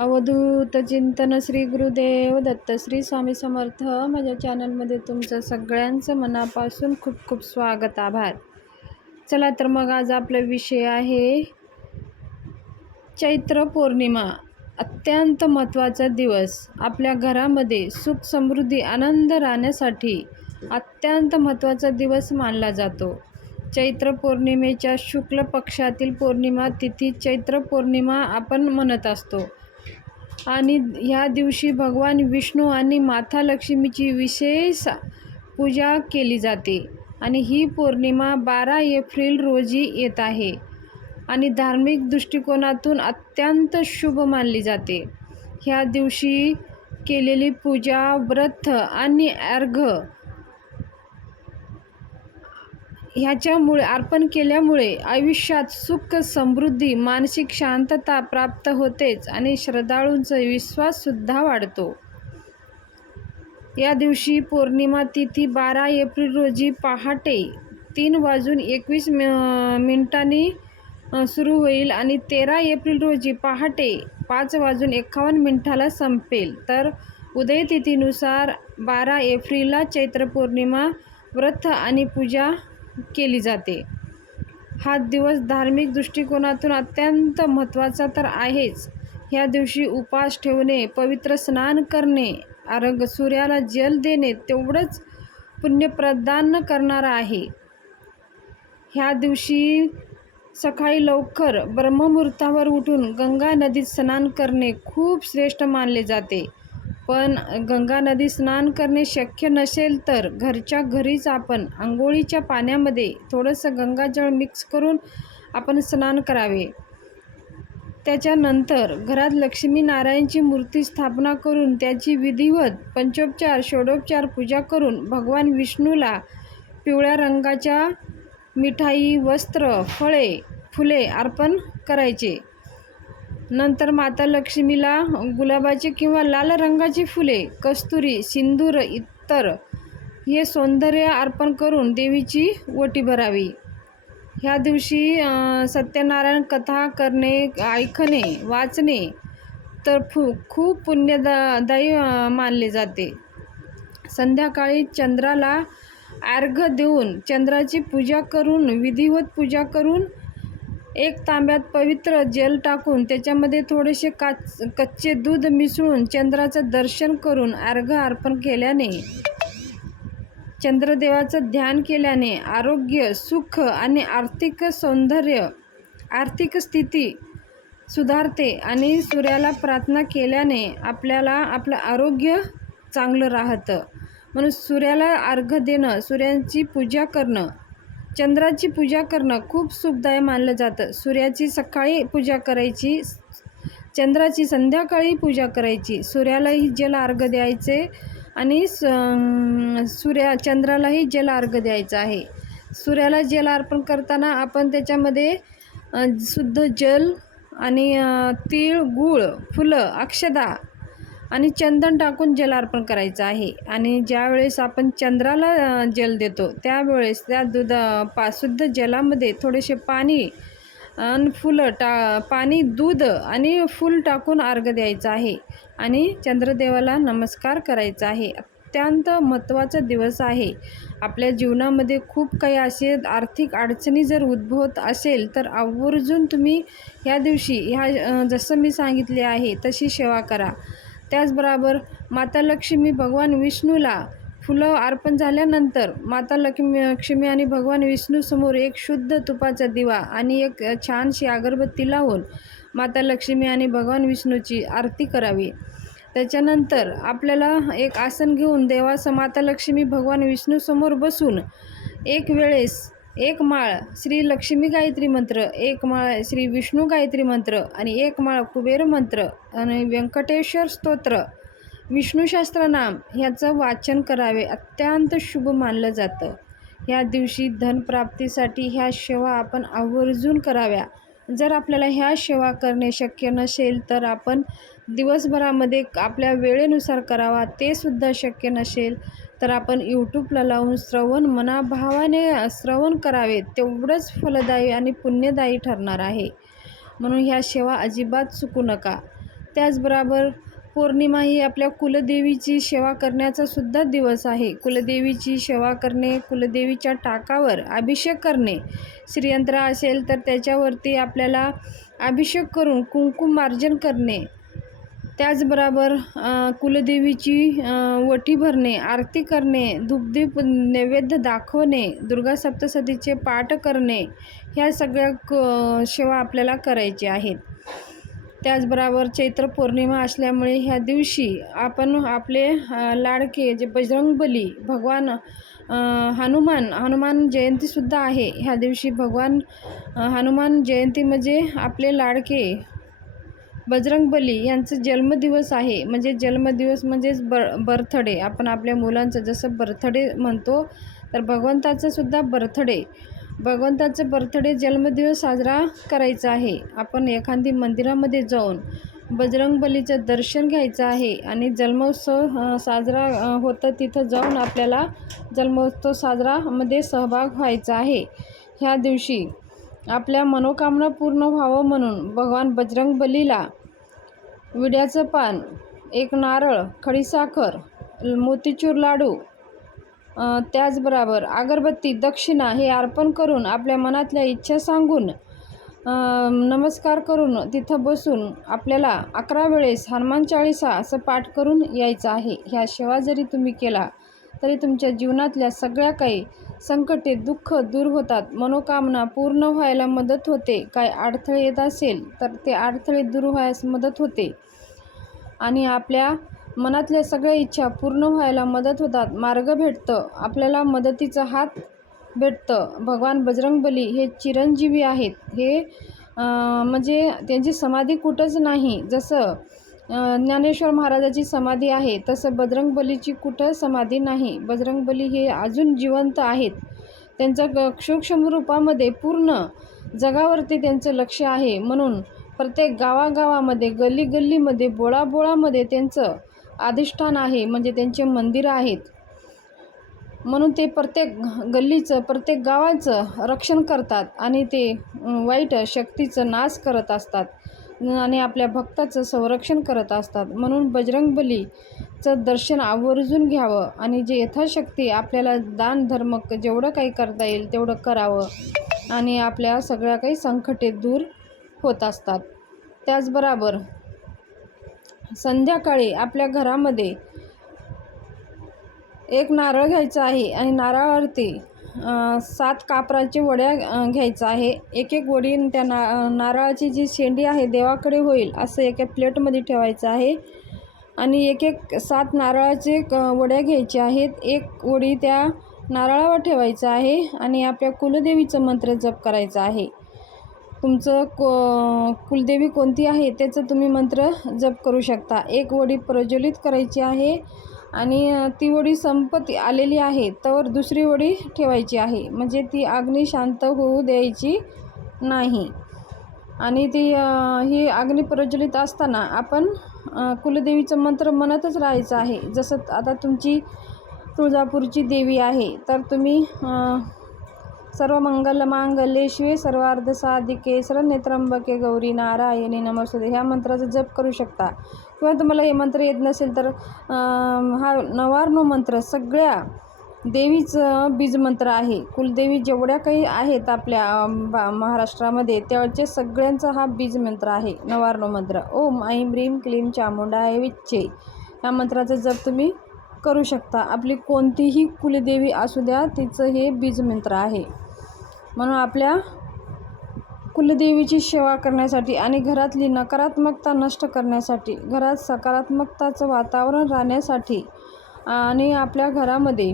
अवधूत चिंतन श्री गुरुदेव दत्त श्री स्वामी समर्थ माझ्या चॅनलमध्ये तुमचं सगळ्यांचं मनापासून खूप खूप स्वागत आभार. चला तर मग आज आपला विषय आहे चैत्र पौर्णिमा अत्यंत महत्त्वाचा दिवस. आपल्या घरामध्ये सुख समृद्धी आनंद राहण्यासाठी अत्यंत महत्त्वाचा दिवस मानला जातो. चैत्र पौर्णिमेच्या शुक्ल पक्षातील पौर्णिमा तिथी चैत्र पौर्णिमा आपण म्हणत असतो. आणि ह्या दिवशी भगवान विष्णू आणि माता लक्ष्मीची विशेष पूजा केली जाते. आणि ही पौर्णिमा बारा एप्रिल रोजी येत आहे. आणि धार्मिक दृष्टिकोनातून अत्यंत शुभ मानली जाते. ह्या दिवशी केलेली पूजा व्रत आणि अर्घ ह्याच्यामुळे अर्पण केल्यामुळे आयुष्यात सुख समृद्धी मानसिक शांतता प्राप्त होतेच आणि श्रद्धाळूंचा विश्वाससुद्धा वाढतो. या दिवशी पौर्णिमा तिथी बारा एप्रिल रोजी पहाटे तीन वाजून एकवीस मिनिटांनी सुरू होईल आणि तेरा एप्रिल रोजी पहाटे पाच वाजून एकावन्न मिनिटाला संपेल. तर उदयतिथीनुसार बारा एप्रिलला चैत्र पौर्णिमा व्रत आणि पूजा केली जाते. हा दिवस धार्मिक दृष्टिकोनातून अत्यंत महत्त्वाचा तर आहेच. ह्या दिवशी उपास ठेवणे पवित्र स्नान करणे आरोग्य सूर्याला जल देणे तेवढंच पुण्यप्रदान करणारा आहे. ह्या दिवशी सकाळी लवकर ब्रह्ममुहूर्तावर उठून गंगा नदीत स्नान करणे खूप श्रेष्ठ मानले जाते. पण गंगा नदी स्नान करणे शक्य नसेल तर घरच्या घरीच आपण आंघोळीच्या पाण्यामध्ये थोडंसं गंगाजळ मिक्स करून आपण स्नान करावे. त्याच्यानंतर घरात लक्ष्मीनारायणची मूर्ती स्थापना करून त्याची विधिवत पंचोपचार षोडोपचार पूजा करून भगवान विष्णूला पिवळ्या रंगाच्या मिठाई वस्त्र फळे फुले अर्पण करायचे. नंतर माता लक्ष्मीला गुलाबाची किंवा लाल रंगाची फुले कस्तुरी सिंदूर इतर हे सौंदर्य अर्पण करून देवीची ओटी भरावी. ह्या दिवशी सत्यनारायण कथा करणे ऐकणे वाचणे तर फू खूप पुण्यदायी मानले जाते. संध्याकाळी चंद्राला अर्घ्य देऊन चंद्राची पूजा करून विधिवत पूजा करून एक तांब्यात पवित्र जल टाकून त्याच्यामध्ये थोडेसे काच कच्चे दूध मिसळून चंद्राचं दर्शन करून अर्घ अर्पण केल्याने चंद्रदेवाचं ध्यान केल्याने आरोग्य सुख आणि आर्थिक सौंदर्य आर्थिक स्थिती सुधारते आणि सूर्याला प्रार्थना केल्याने आपल्याला आपलं आरोग्य चांगलं राहतं. म्हणून सूर्याला अर्घ देणं सूर्यांची पूजा करणं चंद्राची पूजा करणं खूप सुखदाय मानलं जातं. सूर्याची सकाळी पूजा करायची चंद्राची संध्याकाळी पूजा करायची. सूर्यालाही जल अर्घ द्यायचे आणि सूर्या चंद्रालाही जल अर्घ द्यायचं आहे. सूर्याला जल अर्पण करताना आपण त्याच्यामध्ये शुद्ध जल आणि तीळ गूळ फुलं अक्षदा आणि चंदन टाकून जलार्पण करायचं आहे. आणि ज्यावेळेस आपण चंद्राला जल देतो त्यावेळेस त्या दुधा पाशुद्ध जलामध्ये थोडेसे पाणी आणि फुलं टा पाणी दूध आणि फूल टाकून अर्घ द्यायचं आहे. आणि चंद्रदेवाला नमस्कार करायचा आहे. अत्यंत महत्त्वाचा दिवस आहे. आपल्या जीवनामध्ये खूप काही असे आर्थिक अडचणी जर उद्भवत असेल तर आवर्जून तुम्ही ह्या दिवशी ह्या जसं मी सांगितले आहे तशी सेवा करा. त्याचबरोबर माता लक्ष्मी भगवान विष्णूला फुलं अर्पण झाल्यानंतर माता लक्ष्मी लक्ष्मी आणि भगवान विष्णूसमोर एक शुद्ध तुपाचा दिवा आणि एक छानशी अगरबत्ती लावून माता लक्ष्मी आणि भगवान विष्णूची आरती करावी. त्याच्यानंतर आपल्याला एक आसन घेऊन देवाचं माता लक्ष्मी भगवान विष्णूसमोर बसून एक वेळेस एक माळ श्री लक्ष्मी गायत्री मंत्र एक माळ श्री विष्णू गायत्री मंत्र आणि एक माळ कुबेर मंत्र आणि व्यंकटेश्वर स्तोत्र. विष्णूशास्त्र नाम ह्याचं वाचन करावे अत्यंत शुभ मानलं जातं. ह्या दिवशी धनप्राप्तीसाठी ह्या सेवा आपण आवर्जून कराव्या. जर आपल्याला ह्या सेवा करणे शक्य नसेल तर आपण दिवसभरामध्ये आपल्या वेळेनुसार करावा ते सुद्धा शक्य नसेल. तर आपण यूट्यूबला लावून श्रवण मनाभावाने श्रवण करावे तेवढंच फलदायी आणि पुण्यदायी ठरणार आहे. म्हणून ह्या सेवा अजिबात चुकू नका. त्याचबरोबर पौर्णिमा ही आपल्या कुलदेवीची सेवा करण्याचा सुद्धा दिवस आहे. कुलदेवीची सेवा करणे कुलदेवीच्या टाकावर अभिषेक करणे श्रीयंत्र असेल तर त्याच्यावरती आपल्याला अभिषेक करून कुंकुमार्जन करणे त्याचबरोबर कुलदेवीची वटी भरणे आरती करणे धूपदीप नैवेद्य दाखवणे दुर्गा सप्तसतीचे पाठ करणे ह्या सगळ्या क सेवा आपल्याला करायच्या आहेत. त्याचबरोबर चैत्र पौर्णिमा असल्यामुळे ह्या दिवशी आपण आपले लाडके जे बजरंगबली भगवान हनुमान हनुमान जयंतीसुद्धा आहे. ह्या दिवशी भगवान हनुमान जयंती म्हणजे आपले लाडके बजरंगबली यांचं जन्मदिवस आहे. म्हणजे जन्मदिवस म्हणजेच ब बर्थडे. आपण आपल्या मुलांचं जसं बर्थडे म्हणतो तर भगवंताचंसुद्धा बर्थडे. भगवंताचं बर्थडे जन्मदिवस साजरा करायचा आहे. आपण एखादी मंदिरामध्ये जाऊन बजरंगबलीचं दर्शन घ्यायचं आहे आणि जन्मोत्सव साजरा होतं तिथं जाऊन आपल्याला जन्मोत्सव साजरामध्ये सहभाग व्हायचा आहे. ह्या दिवशी आपल्या मनोकामना पूर्ण व्हावं म्हणून भगवान बजरंगबलीला विड्याचं पान एक नारळ खडीसाखर मोतीचूर लाडू त्याचबरोबर अगरबत्ती दक्षिणा हे अर्पण करून आपल्या मनातल्या इच्छा सांगून नमस्कार करून तिथं बसून आपल्याला अकरा वेळेस हनुमान चाळीसा असं पाठ करून यायचं आहे. ह्या सेवा जरी तुम्ही केला तरी तुमच्या जीवनातल्या सगळ्या काही संकटे दुःख दूर होतात. मनोकामना पूर्ण व्हायला मदत होते. काय अडथळे येत असेल तर ते अडथळे दूर व्हायस मदत होते. आणि आपल्या मनातल्या सगळ्या इच्छा पूर्ण व्हायला मदत होतात. मार्ग भेटतं. आपल्याला मदतीचा हात भेटतं. भगवान बजरंगबली हे चिरंजीवी आहेत. हे म्हणजे त्यांची समाधी कुठंच नाही. जसं ज्ञानेश्वर महाराजाची समाधी आहे. तसं बजरंगबलीची कुठं समाधी नाही. बजरंगबली हे अजून जिवंत आहेत. त्यांचं ग सूक्ष्म रूपामध्ये पूर्ण जगावरती त्यांचं लक्ष आहे. म्हणून प्रत्येक गावागावामध्ये गल्ली गल्लीमध्ये बोळाबोळामध्ये त्यांचं अधिष्ठान आहे. म्हणजे त्यांचे मंदिरं आहेत. म्हणून ते प्रत्येक गल्लीचं प्रत्येक गावाचं रक्षण करतात आणि ते वाईट शक्तीचं नाश करत असतात. आणि आपल्या भक्ताचं संरक्षण करत असतात. म्हणून बजरंगबलीचं दर्शन आवर्जून घ्यावं आणि जे यथाशक्ती आपल्याला दान धर्म जेवढं काही करता येईल तेवढं करावं आणि आपल्या सगळ्या काही संकटे दूर होत असतात. त्याचबरोबर संध्याकाळी आपल्या घरामध्ये एक नारळ घ्यायचा आहे आणि नारळावरती सात कापराचे वड्या घ्यायचं घ्यायचा आहे. एक एक वडी त्या ना नारळाची जी शेंडी आहे देवाकडे होईल असं एका प्लेटमध्ये ठेवायचं आहे. आणि एक एक सात नारळाचे क वड्या घ्यायच्या आहेत. एक वडी त्या नारळावर ठेवायचं आहे आणि आपल्या कुलदेवीचं मंत्र जप करायचा आहे. तुमचं को कुलदेवी कोणती आहे त्याचं तुम्ही मंत्र जप करू शकता. एक वडी प्रज्वलित करायची आहे. आणि ती वडी संपत आलेली आहे तर दुसरी वडी ठेवायची आहे. म्हणजे ती अग्नी शांत होऊ द्यायची नाही. आणि ती ही अग्नी प्रज्वलित असताना आपण कुलदेवीचं मंत्र म्हणतच राहायचं आहे. जसं आता तुमची तुळजापूरची देवी आहे तर तुम्ही सर्व मंगल मांगल्ये शिवे सर्वार्ध साधिके शरण्ये गौरी नारायणी नमस्ते ह्या मंत्राचा जप करू शकता. किंवा तुम्हाला हे मंत्र येत नसेल तर हा नवार्णव मंत्र सगळ्या देवीचं बीजमंत्र आहे. कुलदेवी जेवढ्या काही आहेत आपल्या बा महाराष्ट्रामध्ये त्याचे सगळ्यांचा हा बीजमंत्र आहे नवार्णव मंत्र. ओम ऐं क्लीम चामुंडा चामुंडाय विच्चे. ह्या मंत्राचा जप तुम्ही करू शकता. आपली कोणतीही कुलदेवी असू द्या तिचं हे बीजमंत्र आहे. म्हणून आपल्या कुलदेवीची सेवा करण्यासाठी आणि घरातली नकारात्मकता नष्ट करण्यासाठी घरात सकारात्मकताचं वातावरण राहण्यासाठी आणि आपल्या घरामध्ये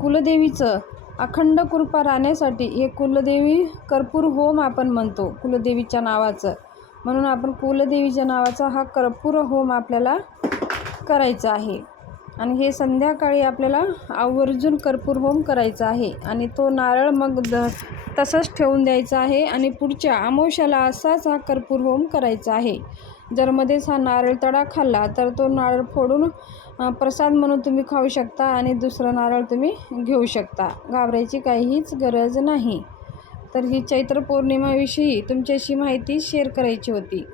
कुलदेवीचं अखंड कृपा राहण्यासाठी हे कुलदेवी कर्पूर होम आपण म्हणतो कुलदेवीच्या नावाचं. म्हणून आपण कुलदेवीच्या नावाचा हा कर्पूर होम आपल्याला करायचा आहे. आणि हे संध्याकाळी आपल्याला आवर्जून कर्पूर होम करायचा आहे. आणि तो नारळ मग द तसंच ठेवून द्यायचा आहे आणि पुढच्या अमावश्याला असाच हा कर्पूर होम करायचा आहे. जर मध्येच हा नारळ तडा खाल्ला तर तो नारळ फोडून प्रसाद म्हणून तुम्ही खाऊ शकता आणि दुसरं नारळ तुम्ही घेऊ शकता. घाबरायची काहीच गरज नाही. तर ही चैत्र पौर्णिमाविषयी तुमच्याशी माहिती शेअर करायची होती.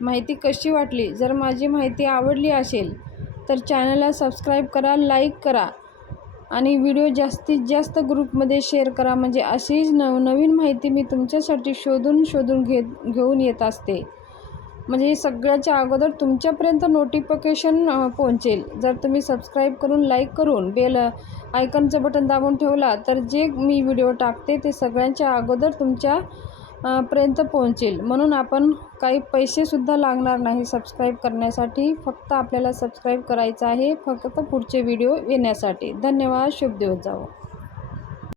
माहिती कशी वाटली? जर माझी माहिती आवडली असेल तर चॅनलला सबस्क्राईब करा लाईक करा आणि व्हिडिओ जास्तीत जास्त ग्रुपमध्ये शेअर करा. म्हणजे अशीच नवनवीन माहिती मी तुमच्यासाठी शोधून शोधून घेत घेऊन येत असते. म्हणजे सगळ्याच्या अगोदर तुमच्यापर्यंत नोटिफिकेशन पोहोचेल. जर तुम्ही सबस्क्राईब करून लाईक करून बेल आयकनचं बटन दाबून ठेवला तर जे मी व्हिडिओ टाकते ते सगळ्यांच्या अगोदर तुमच्या पर्यंत पोहोचेल. म्हणून आपण काही पैसेसुद्धा लागणार नाही सबस्क्राईब करण्यासाठी. फक्त आपल्याला सबस्क्राईब करायचं आहे. फक्त पुढचे व्हिडिओ येण्यासाठी. धन्यवाद. शुभ दिवस जावो.